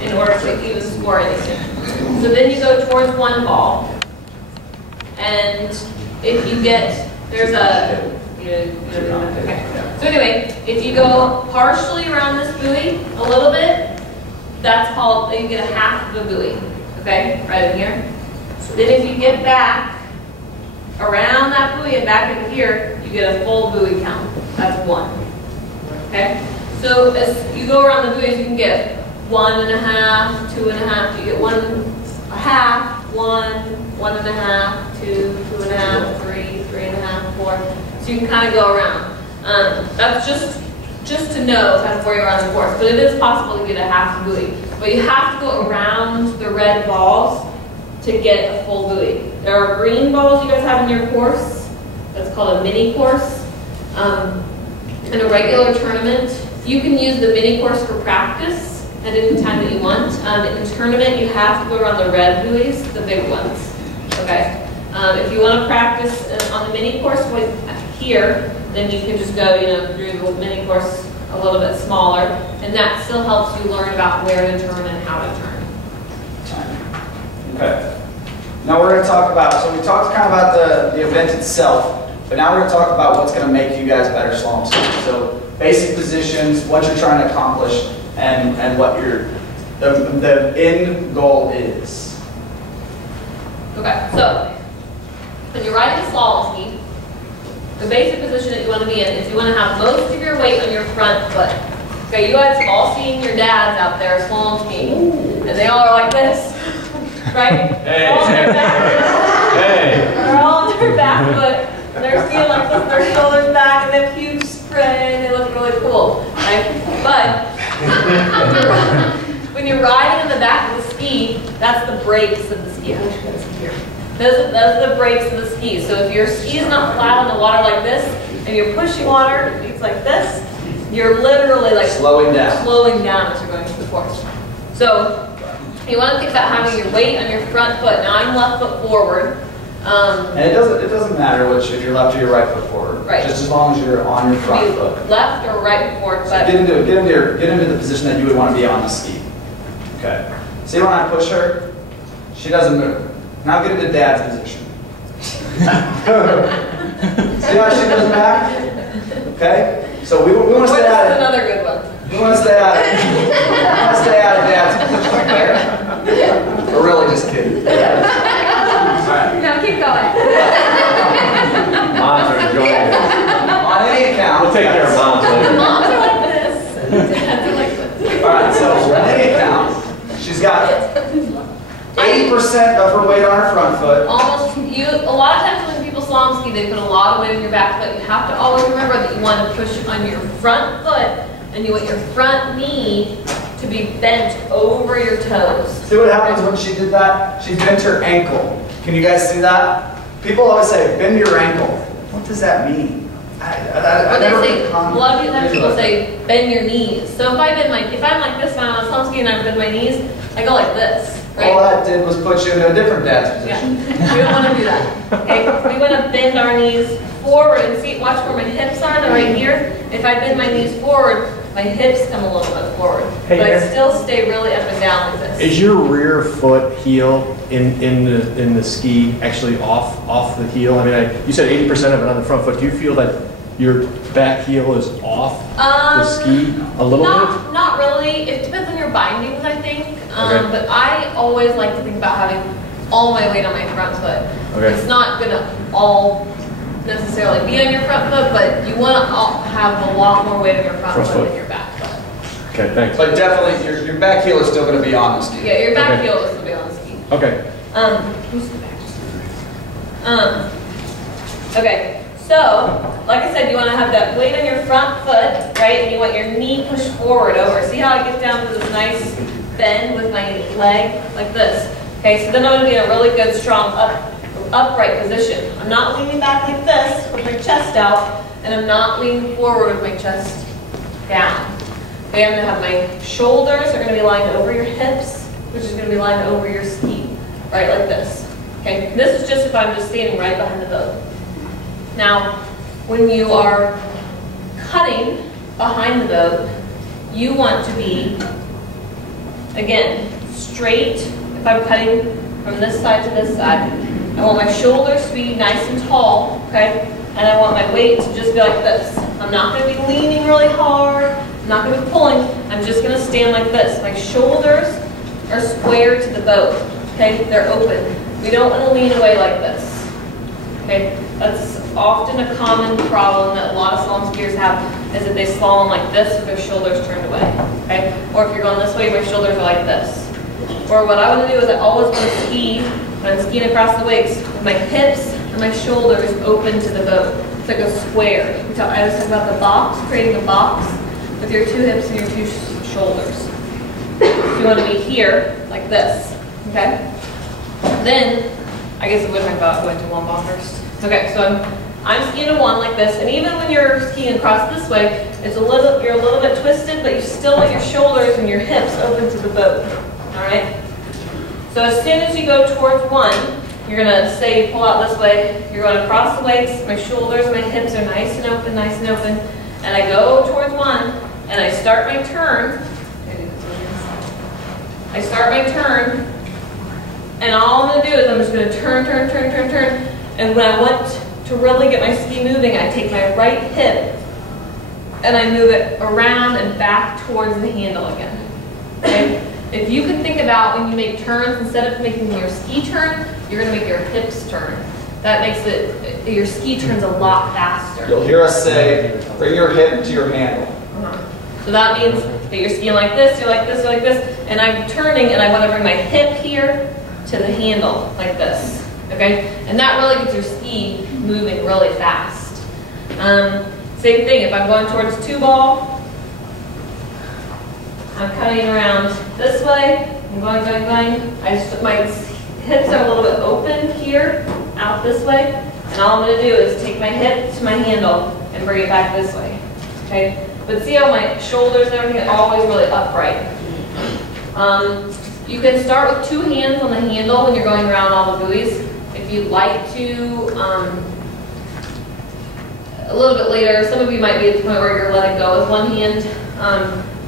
in order to even score anything. So then you go towards one ball, and if you get, there's a, okay. So anyway, if you go partially around this buoy a little bit, that's called, you get a half of a buoy, okay, right in here. Then if you get back around that buoy and back in here, you get a full buoy count. That's 1, okay? So as you go around the buoys, you can get 1.5, 2.5, you get 1.5, 1, 1.5, 2, 2.5, 3, 3.5, 4. So you can kind of go around. That's just to know kind of where you are on the course. But it is possible to get a half buoy. But you have to go around the red balls to get a full buoy. There are green balls you guys have in your course. That's called a mini course. In a regular tournament, you can use the mini course for practice at any time that you want. In a tournament, you have to go around the red buoys, the big ones. Okay. If you want to practice on the mini course here, then you can just go, through the mini course a little bit smaller, and that still helps you learn about where to turn and how to turn. Okay. Now we're going to talk about, so we talked kind of about the event itself, but now we're going to talk about what's going to make you guys better slalom skiers. So basic positions, what you're trying to accomplish, and what the end goal is. Okay, so when you're riding a slalom ski, the basic position that you want to be in is you want to have most of your weight on your front foot. Okay, you guys have all seen your dads out there slalom skiing, and they all are like this, right? Hey, they're all on their back foot, and they're skiing like this, their shoulders back, and they have huge spray, and they look really cool, right? But when you're riding in the back of the ski, that's the brakes of the ski. I wish you guys could hear. Those are the brakes of the ski. So if your ski is not flat on the water like this, and you're pushing water, it's like this, you're literally like slowing down as you're going through the course. So you want to think about having your weight on your front foot. Now I'm left foot forward. And it doesn't matter which, if you're left or your right foot forward. Right. Just as long as you're on your front foot. Left or right foot forward. So get into the position that you would want to be on the ski. Okay. See when I push her, she doesn't move. Now get into dad's position. See how she goes back? Okay? So we want to stay out of another good one. We want to stay out of dad's position, okay? We're really just kidding. Alright. No, keep going. Moms are enjoying it. On any account. We'll take care of moms later. Moms are like this. Dads are like this. Alright, so on any account, she's got 80% of her weight on her front foot. Almost, a lot of times when people slalom ski, they put a lot of weight on your back foot. You have to always remember that you want to push on your front foot, and you want your front knee to be bent over your toes. See what happens when she did that? She bent her ankle. Can you guys see that? People always say, bend your ankle. What does that mean? A lot of people say, bend your knees. So if I'm like this when I'm on slalom ski and I bend my knees, I go like this. Right? All that did was put you into a different dad's position. Yeah. We don't want to do that. Okay? We want to bend our knees forward and see, watch where my hips are. They're right here. If I bend my knees forward, my hips come a little bit forward. Hey, but I still stay really up and down like this. Is your rear foot heel in the ski actually off the heel? I mean, you said 80% of it on the front foot. Do you feel that your back heel is off the ski a little bit? Not really. It depends on your bindings, I think. Okay. But I always like to think about having all my weight on my front foot. Okay. It's not going to all necessarily be on your front foot, but you want to have a lot more weight on your front foot than your back foot. Okay, thanks. But definitely, your back heel is still going to be on the ski. Yeah, your back heel will still be on the ski. Okay. Who's the back? Okay. So, like I said, you want to have that weight on your front foot, right? And you want your knee pushed forward over. See how I get down to this nice bend with my leg? Like this. Okay, so then I'm going to be in a really good, strong, upright position. I'm not leaning back like this with my chest out, and I'm not leaning forward with my chest down. Okay, I'm going to have my shoulders are going to be lined over your hips, which is going to be lined over your ski, right, like this. Okay, this is just if I'm just standing right behind the boat. Now, when you are cutting behind the boat, you want to be again, straight. If I'm cutting from this side to this side, I want my shoulders to be nice and tall, okay? And I want my weight to just be like this. I'm not going to be leaning really hard. I'm not going to be pulling. I'm just going to stand like this. My shoulders are square to the boat, okay? They're open. We don't want to lean away like this, okay? That's often a common problem that a lot of slalom skiers have, is that they slalom like this with their shoulders turned away, okay? Or if you're going this way, my shoulders are like this. Or what I want to do is I always want to ski, when I'm skiing across the wakes, with my hips and my shoulders open to the boat. It's like a square. I was talking about the box, creating a box with your two hips and your two shoulders. So you want to be here, like this, okay? Then, I guess we're talking about going to one ball first. Okay, so I'm skiing a one like this, and even when you're skiing across this way, you're a little bit twisted, but you still want your shoulders and your hips open to the boat. All right? So as soon as you go towards one, you're going to say, pull out this way, you're going to cross the wakes, my shoulders, my hips are nice and open, and I go towards one, and I start my turn. And all I'm going to do is I'm just going to turn, and when I want to really get my ski moving, I take my right hip, and I move it around and back towards the handle again. Okay? If you can think about when you make turns, instead of making your ski turn, you're going to make your hips turn. That makes it, your ski turns a lot faster. You'll hear us say, bring your hip to your handle. So that means that you're skiing like this, you're like this, you're like this, and I'm turning and I want to bring my hip here to the handle, like this. Okay? And that really gets your ski moving really fast. Same thing, if I'm going towards two ball, I'm cutting around this way, I'm going. My hips are a little bit open here, out this way, and all I'm going to do is take my hip to my handle and bring it back this way. Okay? But see how my shoulders and everything are always really upright. You can start with two hands on the handle when you're going around all the buoys. If you'd like to, a little bit later, some of you might be at the point where you're letting go with one hand.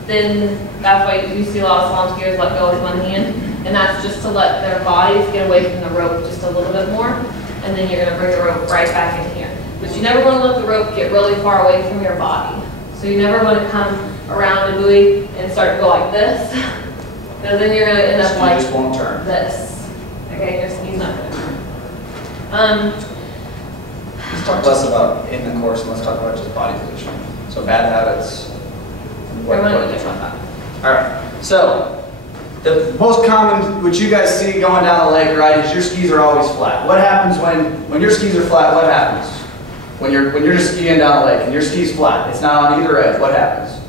Then that's why you see a lot of slalom skiers let go with one hand. And that's just to let their bodies get away from the rope just a little bit more. And then you're going to bring the rope right back in here. But you never want to let the rope get really far away from your body. So you never want to come around a buoy and start to go like this. Because then you're going to end up like just won't turn. This. Okay, your ski's not going to turn. Let's talk less about in the course and let's talk about just body position. So bad habits. All right, so the most common, which you guys see going down the lake, right, is your skis are always flat. What happens when your skis are flat? What happens? When you're just skiing down the lake and your ski's flat, it's not on either edge. What happens?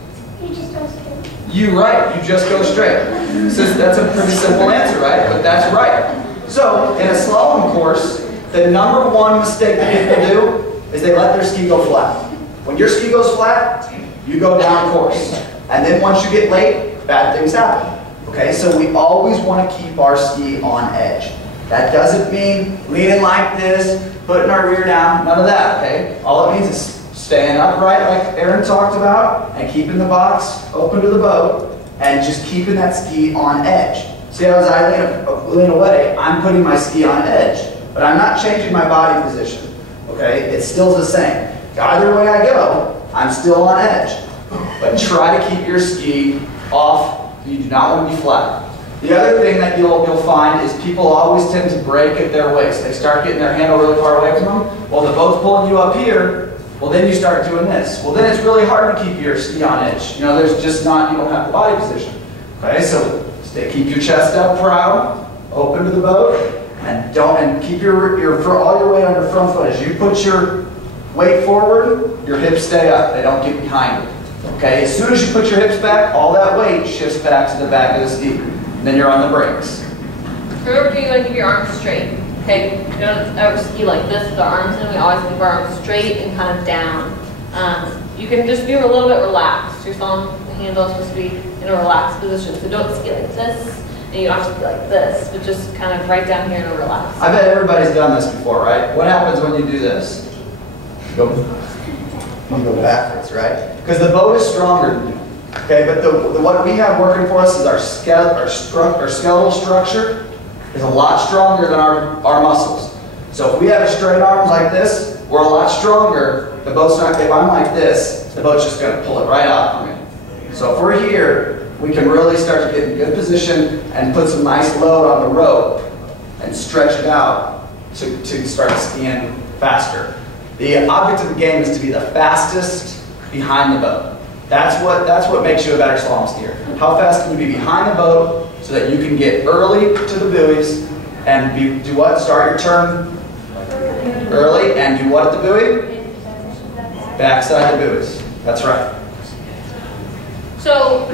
You just go straight. You just go straight. So that's a pretty simple answer, right? But that's right. So in a slalom course, the number one mistake that people do is they let their ski go flat. When your ski goes flat, you go down course. And then once you get late, bad things happen. Okay, so we always want to keep our ski on edge. That doesn't mean leaning like this, putting our rear down, none of that, okay? All it means is staying upright like Aaron talked about, and keeping the box open to the boat, and just keeping that ski on edge. See, as I lean away, I'm putting my ski on edge, but I'm not changing my body position, okay? It's still the same. Either way I go, I'm still on edge. But try to keep your ski off. You do not want to be flat. The other thing that you'll find is people always tend to break at their waist. They start getting their handle really far away from them. Well, the boat's pulling you up here. Well, then you start doing this. Well, then it's really hard to keep your ski on edge. You know, there's just not, you don't have the body position. Okay, so keep your chest up proud, open to the boat, and keep all your weight on your front foot. As you put your weight forward, your hips stay up. They don't get behind you. Okay, as soon as you put your hips back, all that weight shifts back to the back of the ski. And then you're on the brakes. Remember, you want to keep your arms straight. Okay, you don't ever ski like this with our arms in. We always keep our arms straight and kind of down. You can just be a little bit relaxed. Your slalom handle is supposed to be in a relaxed position. So don't ski like this, and you don't have to be like this, but just kind of right down here in a relaxed. I bet everybody's done this before, right? What happens when you do this? You go backwards, right? Because the boat is stronger than you. Okay, but what we have working for us is our skeletal structure is a lot stronger than our muscles. So if we have a straight arm like this, we're a lot stronger. The boat's not, if I'm like this, the boat's just going to pull it right out from me. So if we're here, we can really start to get in good position and put some nice load on the rope and stretch it out to start skiing faster. The object of the game is to be the fastest behind the boat. That's what makes you a better slalom skier. How fast can you be behind the boat so that you can get early to the buoys and do what? Start your turn early and do what at the buoy? Backside the buoys. That's right. So,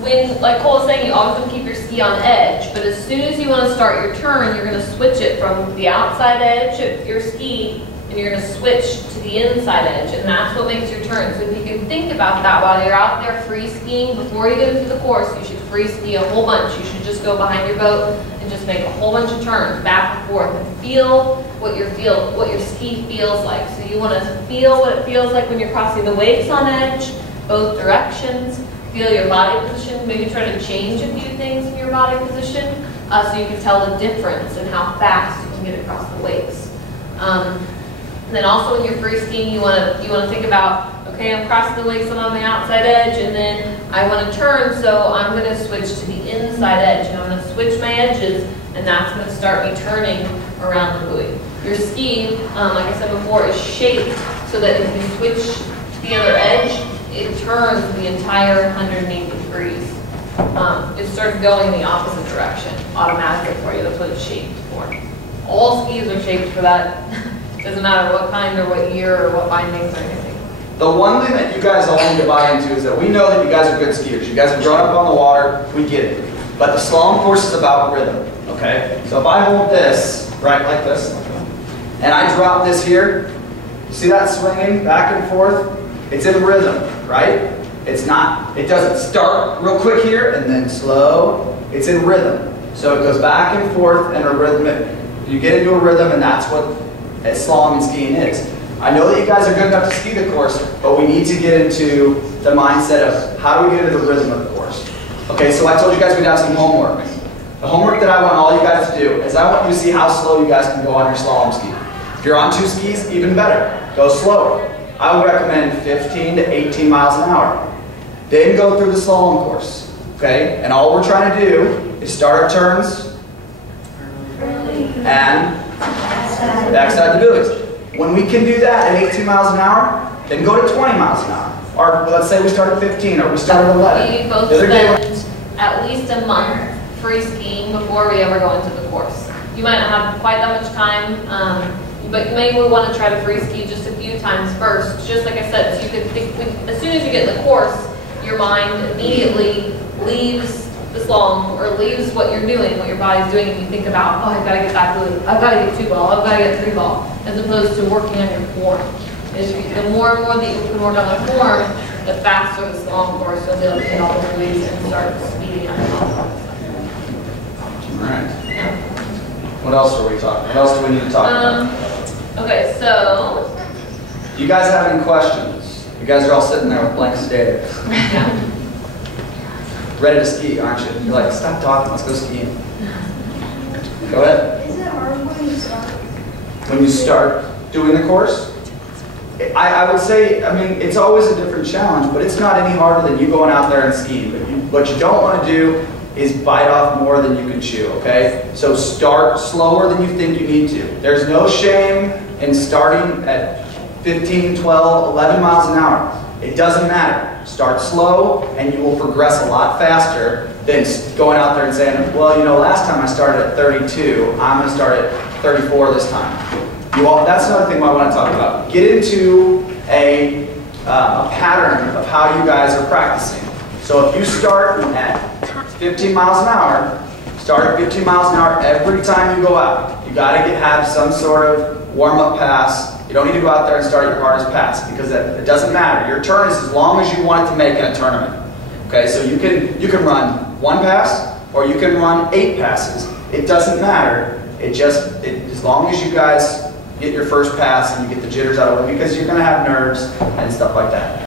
when, like Cole was saying, you always want to keep your ski on edge, but as soon as you want to start your turn, you're going to switch it from the outside edge of your ski, and you're going to switch to the inside edge, and that's what makes your turn. So if you can think about that while you're out there free skiing, before you get into the course, you should free ski a whole bunch. You should just go behind your boat and just make a whole bunch of turns back and forth and feel what your ski feels like. So you want to feel what it feels like when you're crossing the wakes on edge, both directions. Feel your body position. Maybe try to change a few things in your body position so you can tell the difference in how fast you can get across the wakes. And then also when you're free skiing, you want to think about, okay, I'm crossing the wakes, I'm on the outside edge, and then I want to turn, so I'm going to switch to the inside edge, and I'm going to switch my edges, and that's going to start me turning around the buoy. Your ski, like I said before, is shaped so that if you switch to the other edge, it turns the entire 180 degrees. It starts going in the opposite direction automatically for you. That's what it's shaped for. All skis are shaped for that. Doesn't matter what kind or what year or what bindings or anything. The one thing that you guys all need to buy into is that we know that you guys are good skiers. You guys have grown up on the water, we get it. But the slalom course is about rhythm, okay? So if I hold this, right, like this, and I drop this here, see that swinging back and forth? It's in rhythm, right? It doesn't start real quick here and then slow. It's in rhythm. So it goes back and forth and a rhythm. You get into a rhythm, and that's what slalom and skiing is. I know that you guys are good enough to ski the course, but we need to get into the mindset of how do we get into the rhythm of the course. Okay, so I told you guys we'd have some homework. The homework that I want all you guys to do is I want you to see how slow you guys can go on your slalom ski. If you're on 2 skis, even better. Go slower. I would recommend 15 to 18 miles an hour. Then go through the slalom course. Okay, and all we're trying to do is start our turns and backside the buoys. When we can do that at 18 miles an hour, then go to 20 miles an hour. Or let's say we start at 15 or we start at 11. We both spend at least a month free skiing before we ever go into the course. You might not have quite that much time, but you may want to try to free ski just a few times first. Just like I said, so you could think, as soon as you get in the course, your mind immediately leaves the slalom or leaves what you're doing, what your body's doing, and you think about, oh, I've got to get back to it. I've got to get 2 ball, I've got to get 3 ball, as opposed to working on your form. The more and more that you can work on the form, the faster the slalom course you'll be able to get all the buoys and start speeding up. All right. What else are we talking? What else do we need to talk about? Okay, so. Do you guys have any questions? You guys are all sitting there with blank stares. Yeah. Ready to ski, aren't you? You're like, stop talking, let's go skiing. Go ahead. Is it hard when you start? When you start doing the course? I would say, I mean, it's always a different challenge, but it's not any harder than you going out there and skiing. But what you don't want to do is bite off more than you can chew, okay? So start slower than you think you need to. There's no shame in starting at 15, 12, 11 miles an hour. It doesn't matter. Start slow and you will progress a lot faster than going out there and saying, well, you know, last time I started at 32, I'm going to start at 34 this time. That's another thing I want to talk about. Get into a pattern of how you guys are practicing. So if you start at 15 miles an hour, start at 15 miles an hour every time you go out. You got to have some sort of warm-up pass. You don't need to go out there and start your hardest pass because it doesn't matter. Your turn is as long as you want it to make in a tournament. Okay, so you can run 1 pass or you can run 8 passes. It doesn't matter. As long as you guys get your first pass and you get the jitters out of it, because you're going to have nerves and stuff like that.